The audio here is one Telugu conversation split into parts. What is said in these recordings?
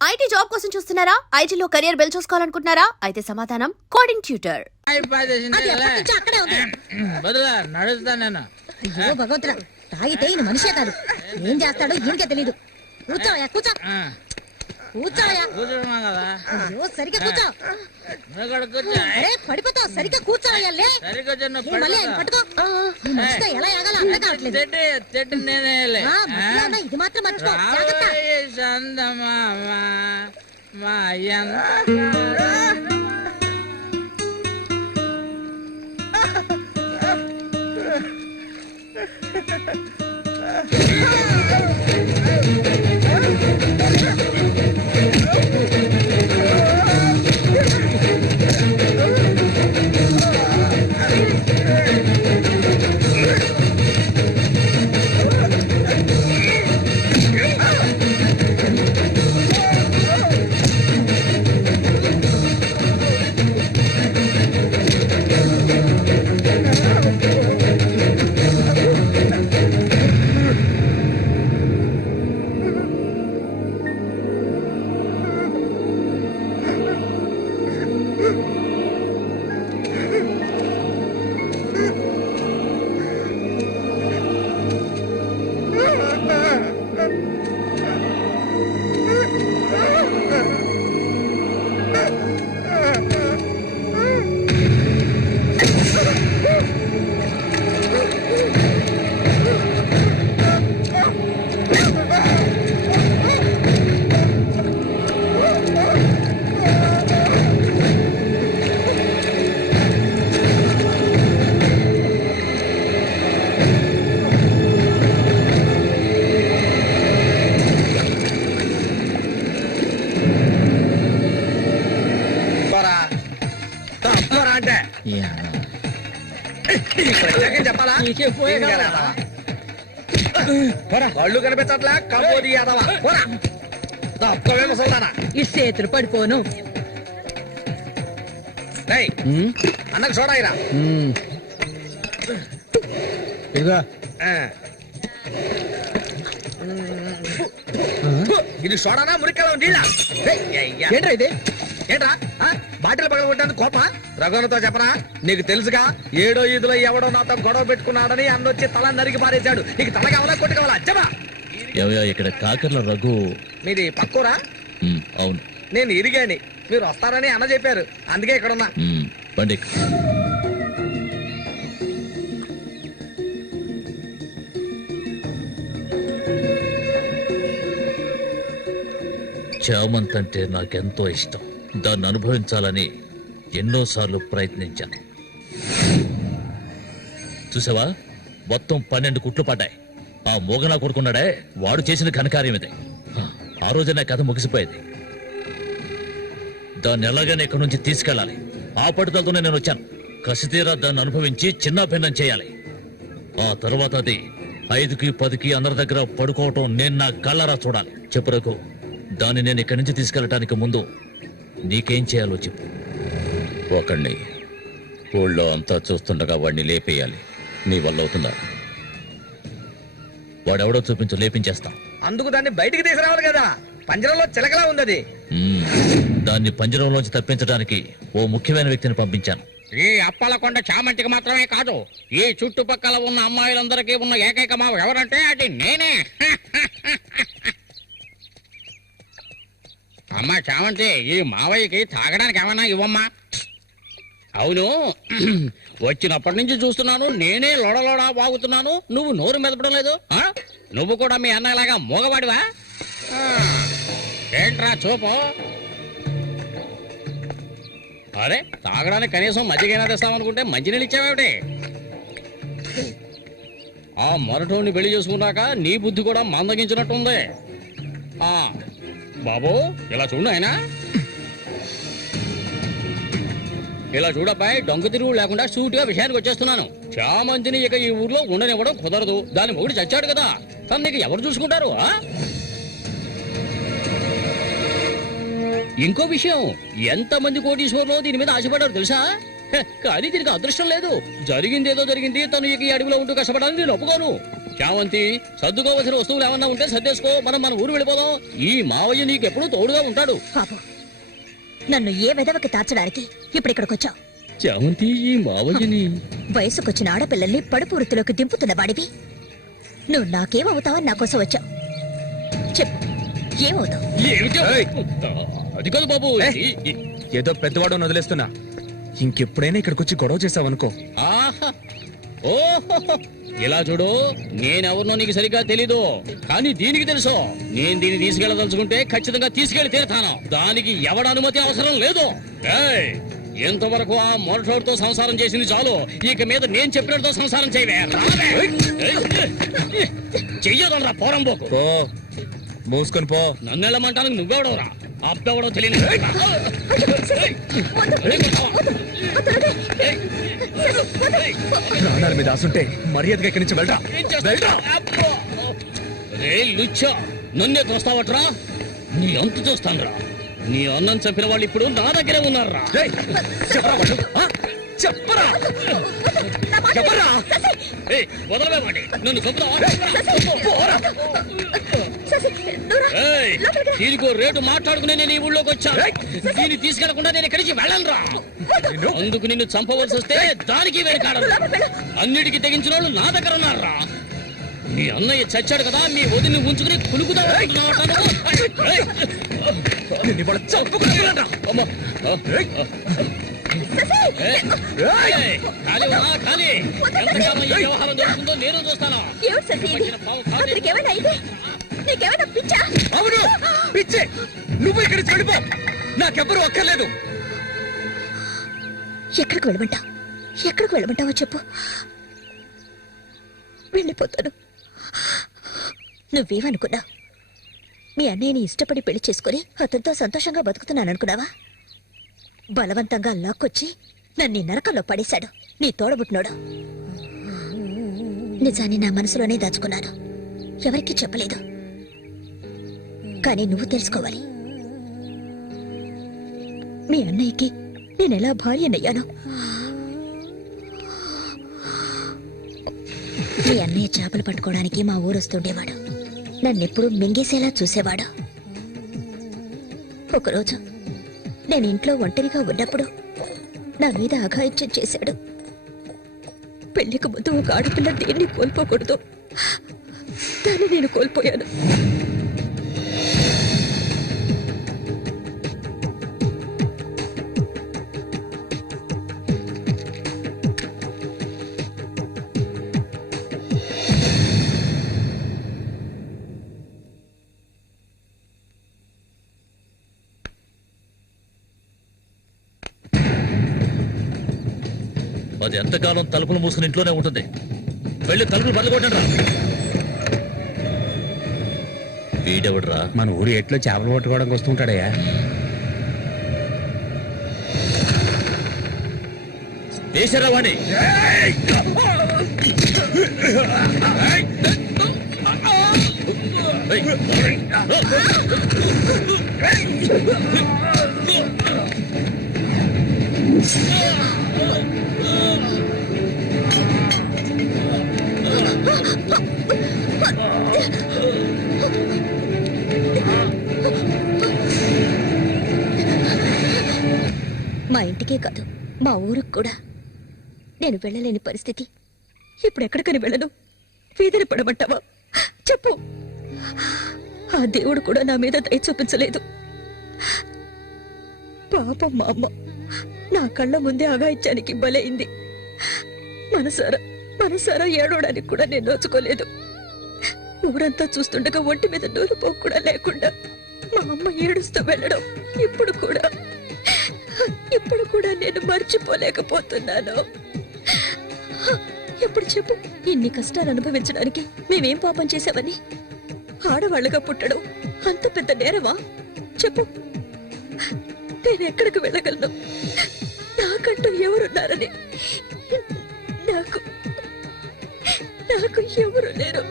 ఐటీ జాబ్ కోసం చూస్తున్నారా? ఐటీలో కెరియర్ బిల్డ్ చూసుకోవాలనుకుంటున్నారా? అయితే సమాధానం కోడింగ్ ట్యూటర్. నడుస్తా నేను. అయ్యో భగవంతుడా, తాగితే ఈయన మనిషే కాదు, ఏం చేస్తాడో ఈయనకే తెలీదు. కూర్చోయా, కూర్చో కూర్చోయా. కూర్చున్నాం కదా. అయ్యో సరిగ్గా కూర్చో. అరే పడిపోతావు, సరిగ్గా కూర్చోయాలే. మళ్ళీ ఆయన పట్టుకో. ఈ మనిషితో ఎలా ఎగాలో అర్థం కావట్లేదు. ఇది మాత్రం మర్చిపో. కళ్ళు కనిపించట్లా కంపోది ఈ చేతులు పడిపోను. అన్నకు చూడాయిరా. ఇది చూడనా మురికెలా నీళ్ళ ఏంట్రా ఇది? ఏంట్రా బాటిల్ పగల కొట్టేందుకు కోప? రఘునతో చెప్పనా, నీకు తెలుసుగా 7వ ఈదులో ఎవడో నాతో గొడవ పెట్టుకున్నాడని అన్నొచ్చి తల నరికి పారేశాడు. నీకు తల కావాలా కొట్టు కావాలా? చెప్పా. ఇక్కడ కాకర్ల రఘు మీది పక్కూరా? అవును. నేను ఇరిగాని, మీరు వస్తారని అన్న చెప్పారు, అందుకే ఇక్కడ ఉన్నా. బండి చామంత్ అంటే నాకెంతో ఇష్టం. దాన్ని అనుభవించాలని ఎన్నోసార్లు ప్రయత్నించాను. చూసావా, మొత్తం 12 కుట్లు పడ్డాయి. ఆ మోగనా కొడుకున్నాడే, వాడు చేసిన ఘనకార్యం ఇదే. ఆ రోజే నా కథ ముగిసిపోయేది. దాన్ని ఎలాగైనా ఇక్కడి నుంచి తీసుకెళ్ళాలి. ఆ పట్టుదలతోనే నేను వచ్చాను. కసితీరా దాన్ని అనుభవించి చిన్న భిన్నం చేయాలి. ఆ తర్వాత అది 5కి 10కి అందరి దగ్గర పడుకోవటం నేను నా కళ్ళరా చూడాలి. చెప్పురకు దాన్ని నేను ఇక్కడి నుంచి తీసుకెళ్ళటానికి ముందు నీకేం చేయాలో చెప్పు. ఒకడిని ఊళ్ళో అంతా చూస్తుండగా వాడిని లేపేయాలి. నీ వల్ల అవుతుందా? వాడెవడో చూపించు, లేపించేస్తాం. అందుకు దాన్ని బయటికి తీసుకురావాలి కదా. పంజరంలో చిలకలా ఉంది. దాన్ని పంజరంలోంచి తప్పించడానికి ఓ ముఖ్యమైన వ్యక్తిని పంపించాను. ఈ అప్పలకొండ చామంతికి మాత్రమే కాదు, ఈ చుట్టుపక్కల ఉన్న అమ్మాయిలందరికీ ఉన్న ఏకైక మావ ఎవరంటే అది నేనే. అమ్మా చామంతి, ఈ మావయ్యకి తాగడానికి ఏమన్నా ఇవ్వమ్మా. అవును, వచ్చినప్పటి నుంచి చూస్తున్నాను, నేనే లోడలోడా వాగుతున్నాను, నువ్వు నోరు మెదపడం లేదు. నువ్వు కూడా మీ అన్నలాగా మూగవాడివా? ఏంట్రా చూపు? అరే, తాగడానికి కనీసం మజ్జిగైనా తెస్తామనుకుంటే మంచినీళ్ళు ఇచ్చావేమిటి? ఆ మొరటోని పెళ్లి చేసుకున్నాక నీ బుద్ధి కూడా మందగించినట్టుంది. బాబు, ఇలా చూడు ఆయన. ఇలా చూడబ్బాయి, డొంక తిరుగు లేకుండా సూటిగా విషయానికి వచ్చేస్తున్నాను. చామంతిని ఇక ఈ ఊర్లో ఉండనివ్వడం కుదరదు. దాని మొగుడు చచ్చాడు కదా, తను నీకు ఎవరు చూసుకుంటారు? ఇంకో విషయం, ఎంతమంది కోటీశ్వర్లో దీని మీద ఆశపడ్డారు తెలుసా? కానీ దీనికి అదృష్టం లేదు. జరిగిందేదో జరిగింది. తను ఇక ఈ అడవిలో ఉంటూ కష్టపడాలని నేను ఒప్పుకోను. చావంతి, సర్దుకోవలసిన వస్తువులు ఏమన్నా ఉంటే సర్దేసుకో, మనం మన ఊరు వెళ్ళిపోదాం. ఈ మావయ్య నీకెప్పుడు తోడుగా ఉంటాడు. పాపం నన్ను ఏ విధవకి తార్చడానికి ఇప్పుడు ఇక్కడికి వచ్చావు. చావంతి, ఈ మావయ్యని వయసుకొచ్చిన ఆడపిల్లల్ని పడుపు వృత్తిలోకి దింపుతున్న వాడివి నువ్వు నాకేమవుతావని నా కోసం వచ్చావు. చెప్పు, ఏమవుతావు? ఏమిటి? అది కాదు బాబు. ఏదో పెద్దవాడు వదిలేస్తున్నా. ఇంకెప్పుడైనా ఇక్కడికి వచ్చి గొడవ చేసావనుకో. ఆహా, ఓహో, ఇలా చూడు, నేనెవరినో నీకు సరిగ్గా తెలీదు, కానీ దీనికి తెలుసు. నేను దీన్ని తీసుకెళ్ళదలుచుకుంటే ఖచ్చితంగా తీసుకెళ్లి తీరుతాను. దానికి ఎవడ అనుమతి అవసరం లేదు. ఏయ్, ఎంతవరకు ఆ మొరటోడితో సంసారం చేసింది చాలు. ఇక మీద నేను చెప్పినట్టుతో సంసారం చేయవే. చెయ్యదరా పోరంబోకు. పో, మూసుకొని పో. నన్ను వెళ్ళమంటానికి నువ్వెవడవరా? అబ్బెవడో తెలియదు. ప్రాణాల మీద ఆసుంటే మర్యాదగా ఇక్కడి నుంచి వెళ్ళరా. రే లుచ్చా, నన్నే చూస్తావట్రా? నీ అంతు చూస్తానురా. నీ అన్నం చంపిన వాళ్ళు ఇప్పుడు నా దగ్గరే ఉన్నారా? చెప్పరా చెప్పరా. వదలవే వాడి, నన్ను చంపుతావా? దీనికో రేటు మాట్లాడుకునే నేను ఈ ఊళ్ళోకి వచ్చాను. దీన్ని తీసుకెళ్లకుండా నేను ఇక్కడికి వెళ్ళనురా. అందుకు నిన్ను చంపవలసి వస్తే దానికి వెనకాడరు. అన్నిటికీ తెగించిన వాళ్ళు నా దగ్గర ఉన్నారా? మీ అన్నయ్య చచ్చాడు కదా, మీ వదిని ఉంచుకుని కులుకుదా. వ్యవహారం జరుగుతుందో నేను చూస్తాను. అవును, పిచ్చే. నువ్వు ఇక్కడి నుంచి వెళ్ళిపో, నాకెవ్వరూ అక్కర్లేదు. ఎక్కడికి వెళ్ళమంటావు? ఎక్కడికి వెళ్ళమంటావో చెప్పు, వెళ్ళిపోతాను. నువ్వేమనుకున్నావు? మీ అన్నయ్యని ఇష్టపడి పెళ్లి చేసుకుని అతనితో సంతోషంగా బతుకుతున్నాను అనుకున్నావా? బలవంతంగా లాక్కొచ్చి నన్ను నరకంలో పడేశాడు నీ తోడబుట్టినోడు. నిజాన్ని నా మనసులోనే దాచుకున్నాను, ఎవరికీ చెప్పలేదు. కానీ నువ్వు తెలుసుకోవాలి, మీ అన్నయ్యకి నేనెలా భార్యనయ్యాను. మీ అన్నయ్య చేపలు పట్టుకోవడానికి మా ఊరొస్తుండేవాడు. నన్నెప్పుడు మింగేసేలా చూసేవాడు. ఒకరోజు నేను ఇంట్లో ఒంటరిగా ఉన్నప్పుడు నా మీద అఘాయిత్యం చేశాడు. పెళ్లికి ముందు ఒక ఆడపిల్ల దేన్ని కోల్పోకూడదు, దాన్ని నేను కోల్పోయాను. అది ఎంతకాలం తలుపులు మూసుకుని ఇంట్లోనే ఉంటుంది. వెళ్ళి తలుపులు బదలగొట్టండి రా. వీడెవడరా? మన ఊరు ఎట్లో చేపలు పట్టుకోవడానికి వస్తుంటాడయ్యా. వేసారా వాణి? మా ఇంటికే కాదు, మా ఊరికి కూడా నేను వెళ్ళలేని పరిస్థితి. ఇప్పుడు ఎక్కడికని వెళ్ళను? వీధిన పడమంటావా? చెప్పు. ఆ దేవుడు కూడా నా మీద దయ చూపించలేదు. పాపం మా అమ్మ నా కళ్ళ ముందే అఘాయిత్యానికి బలైంది. మనసారా ఏడవడానికి కూడా నేను నోచుకోలేదు. ఊరంతా చూస్తుండగా ఒంటి మీద నూరు పోకు కూడా లేకుండా మా అమ్మ ఏడుస్తూ వెళ్ళడం ఇప్పుడు కూడా నేను మర్చిపోలేకపోతున్నాను. ఎప్పుడు చెప్పు, ఇన్ని కష్టాలు అనుభవించడానికి మేమేం పాపం చేశావని? ఆడవాళ్ళగా పుట్టడం అంత పెద్ద నేరమా? చెప్పు, నేను ఎక్కడికి వెళ్ళగలను? నాకంటూ ఎవరున్నారని నాకు ఎవరు లేరు.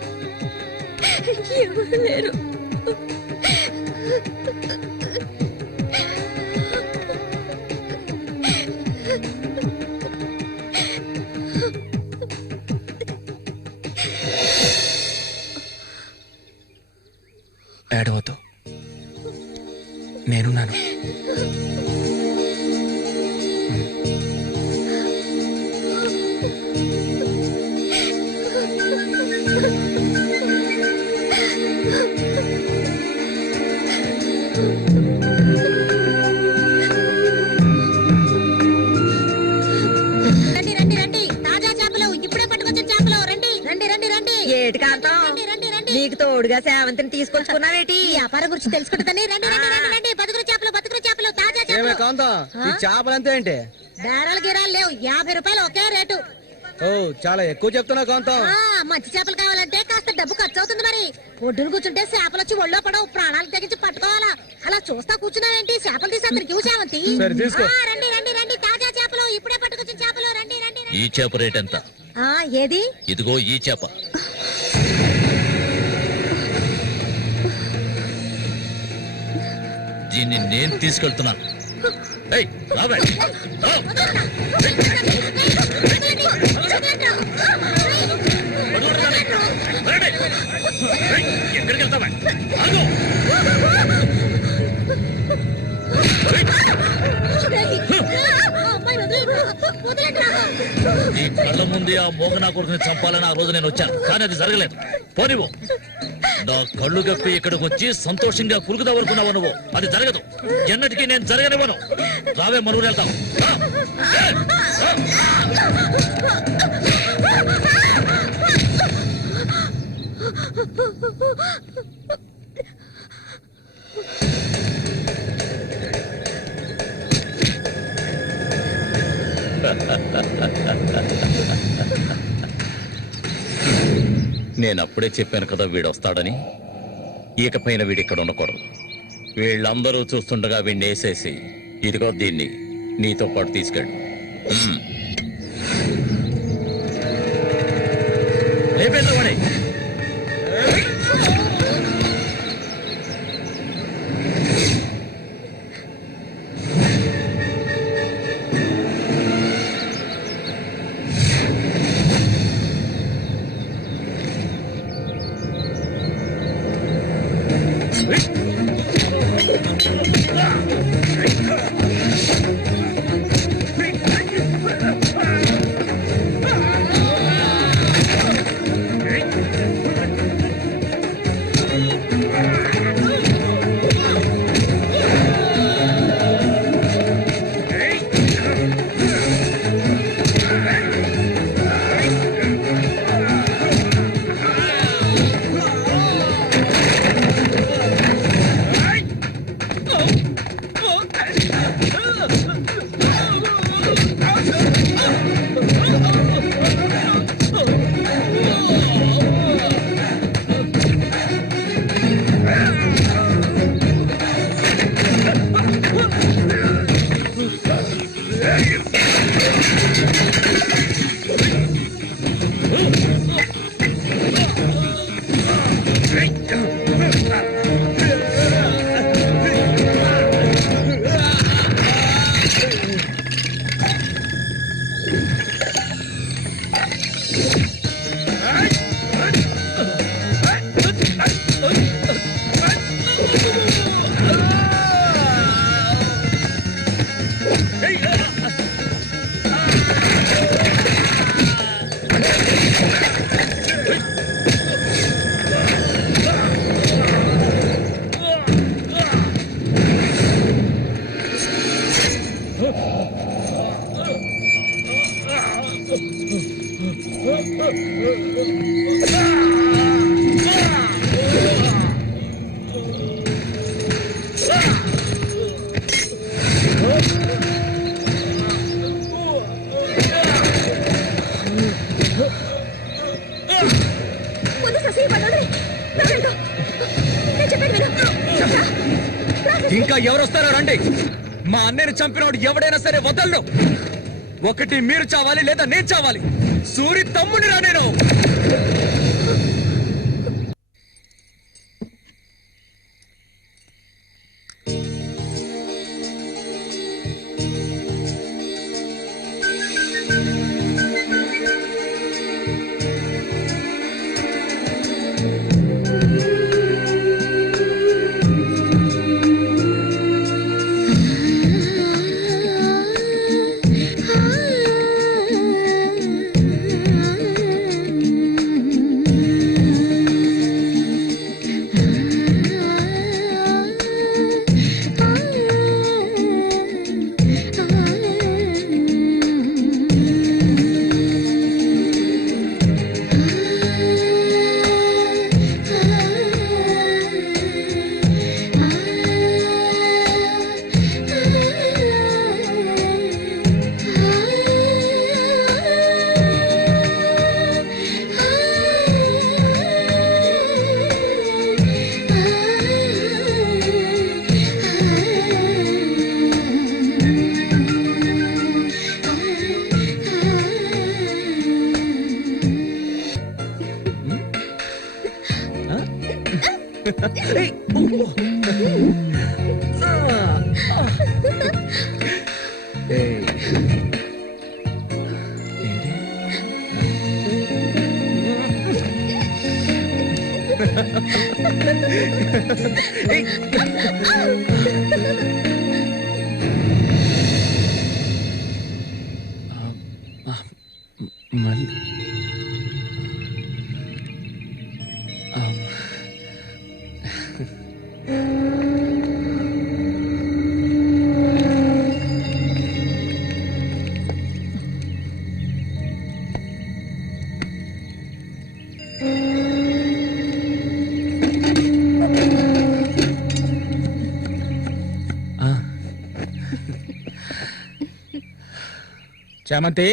నేనున్నాను. రండి రండి రండి తాజా చేపలు ఇప్పుడే పట్టుకొచ్చిన చేపలు రండి రండి రండి రండి ఏటి కాంతం రండి రండి రండి నీకు తోడుగా సేవంతిని తీసుకొచ్చుకున్నావేటి? ఈ వ్యాపారం గురించి తెలుసుకుంటుందని రండి రండి రండి రండి బతుకులు చేపలు తాజా చేపలు కాంతం, ఈ చేపలంతా ఏంటి? బేరాలు గిరాలు లేవు 50 రూపాయలు ఒకే రేటు. ఓ, చాలా ఎక్కువ చెప్తున్నా కాంతం. మంచి చేపలు కావాలంటే కాస్త డబ్బు ఖర్చు అవుతుంది మరి. ఒడ్డును కూర్చుంటే చేపలు వచ్చి ఒళ్ళో పడవు, ప్రాణాలు తెగించి పట్టుకోవాలా. అలా చూస్తా కూర్చున్నావేంటి? చేపలు తీసి అందరికి ఇవ్వు సేవంతి. సరే, తీసుకో. రండి రండి రండి తాజా చేపలు ఇప్పుడే పట్టుకొచ్చిన చేపలు రండి రండి రండి. ఈ చేప రేట్ ఎంత? ఏది? ఇదిగో ఈ చేప. దీన్ని నేను తీసుకెళ్తున్నాను. ఏయ్, రావే. రా. రండి. ఏయ్, ఎక్కడికి వెళ్తావా? ఆగు. అమ్మాయి వదిలేట్రా. నీ కళ్ళ ముందే ఆ మోగనా కొడుకుని చంపాలని ఆ రోజు నేను వచ్చాను, కానీ అది జరగలేదు. పోనివ్వు. నా కళ్ళు గప్పి ఇక్కడికి వచ్చి సంతోషంగా కురుకుదావనుకున్నావు నువ్వు. అది జరగదు, ఎన్నటికీ నేను జరగనివ్వను. రావే, మనుగురు వెళ్తాం. నేనప్పుడే చెప్పాను కదా వీడొస్తాడని. ఇకపైన వీడిక్కడ ఉండకూడదు. వీళ్ళందరూ చూస్తుండగా వీడిని వేసేసి ఇదిగో దీన్ని నీతో పాటు తీసుకెళ్ళు. లేపేద్దామని. ఇంకా ఎవరొస్తారో రండి. మా అన్నయ్యను చంపినోడు ఎవడైనా సరే వదలను. ఒకటి మీరు చావాలి, లేదా నేను చావాలి. సూరి తమ్ముని రా నేను. ఏయ్, ఓ, ఓ. ఏయ్. ఏయ్. చామంతి,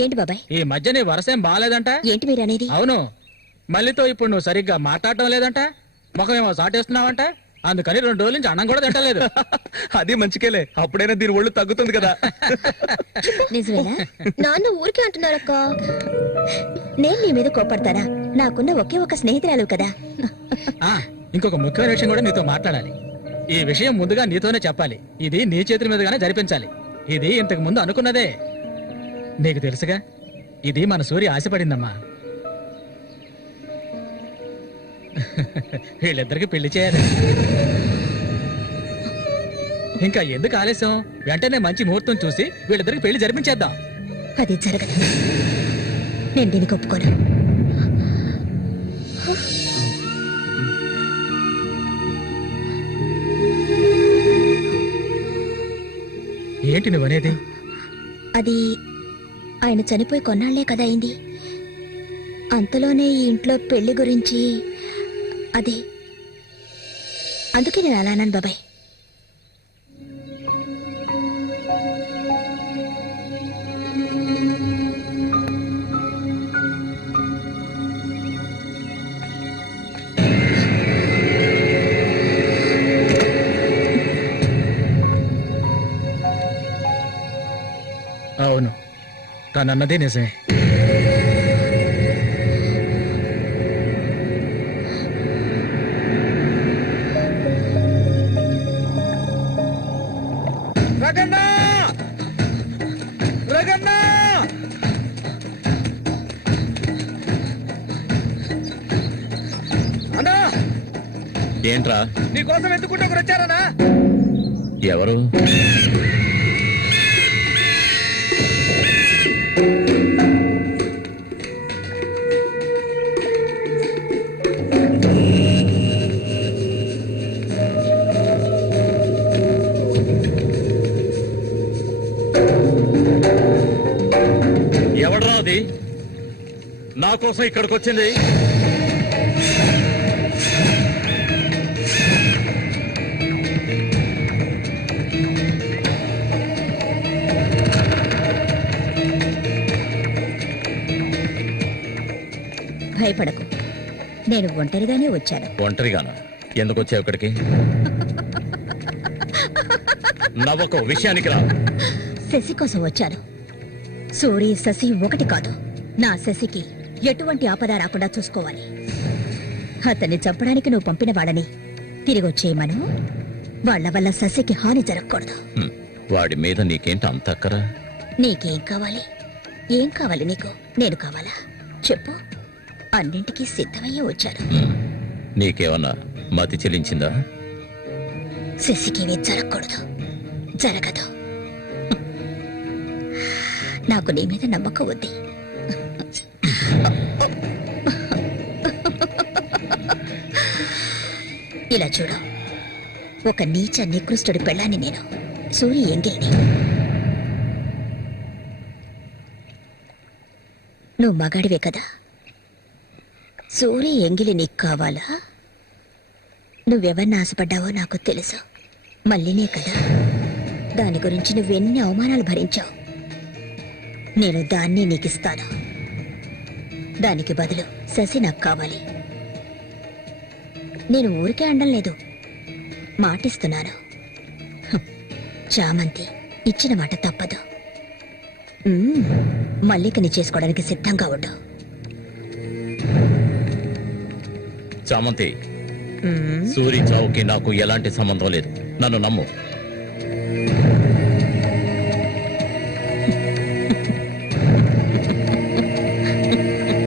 ఏంటి బాబాయ్? ఈ మధ్య నీ వరసేం బాగాలేదంట. ఏంటి మీరు అనేది? అవును, మళ్ళీతో ఇప్పుడు నువ్వు సరిగ్గా మాట్లాడటం లేదంట, ముఖమేమో సాటేస్తున్నావంట, అందుకని 2 రోజుల నుంచి అన్నం కూడా తింటలేదు. అది మంచికేలే, అప్పుడైనా దీని ఒళ్ళు తగ్గుతుంది కదా. నిజమేనా? నాన్న ఊరికే అంటున్నారక్క. నేను నీ మీద కోపడతానా? నాకున్న ఒకే ఒక స్నేహితురాలు కదా. ఇంకొక ముఖ్యమైన విషయం కూడా నీతో మాట్లాడాలి. ఈ విషయం ముందుగా నీతోనే చెప్పాలి. ఇది నీ చేతుల మీదుగానే జరిపించాలి. ఇది ఇంతకు ముందు అనుకున్నదే. నీకు తెలుసుగా, ఇది మన సూర్య ఆశపడిందమ్మా. వీళ్ళిద్దరికి పెళ్లి చేయాలి. ఇంకా ఎందుకు ఆలస్యం? వెంటనే మంచి ముహూర్తం చూసి వీళ్ళిద్దరికి పెళ్లి జరిపించేద్దాం. అది జరగదు. నేను దీనికి ఒప్పుకోను. ఏంటి నువ్వనేది? అది ఆయన చనిపోయి కొన్నాళ్లే కదా అయింది. అంతలోనే ఈ ఇంట్లో పెళ్లి గురించి అదే, అందుకే నేను అలా అన్నాను బాబాయ్. అవును, తనన్నదే నిజమే. ఏంట్రా? నీకోసం ఎందుకుంటే వచ్చారనా? ఎవరు? ఎవడరా అది నా కోసం ఇక్కడికి వచ్చింది? భయపడకు, నేను ఒంటరిగానే వచ్చాను. ఒంటరిగానా? ఎందుకు వచ్చావు ఇక్కడికి? నవ్వకు, విషయానికి రా. శశి కోసం వచ్చాను. సూరి శశి ఒకటి కాదు. నా శశికి ఎటువంటి ఆపద రాకుండా చూసుకోవాలి. అతన్ని చంపడానికి నువ్వు పంపిన వాడని తిరిగి వచ్చేయమను. వాళ్ల వల్ల శశికి హాని జరగకూడదు. వాడి మీద నీకేంటి అంత అక్కరా? నీకేం కావాలి? ఏం కావాలి నీకు? నేను కావాలా? చెప్పు. అన్నింటికీ సిద్ధమయ్యే వచ్చాను. నీకేమన్నా మతి చెల్లించిందా? శశికేమీ జరగకూడదు. జరగదు. నాకు నీ మీద నమ్మకం ఉంది. ఇలా చూడు, ఒక నీచ నికృష్టుడి పెళ్ళాన్ని నేను, సూరి ఎంగిల్ని. నువ్వు మగాడివే కదా. సూరి ఎంగిలి నీకు కావాలా? నువ్వెవరిని ఆశపడ్డావో నాకు తెలుసు. మళ్ళీనే కదా. దాని గురించి నువ్వెన్ని అవమానాలు భరించావు. నేను దాన్ని నీకిస్తాను. దానికి బదులు శశి నాకు కావాలి. నేను ఊరికే అండం లేదు, మాటిస్తున్నాను. చామంతి ఇచ్చిన మాట తప్పదు. మల్లికని చేసుకోవడానికి సిద్ధంగా ఉండు. చామంతి, సూరి చావుకి నాకు ఎలాంటి సంబంధం లేదు. నన్ను నమ్ము.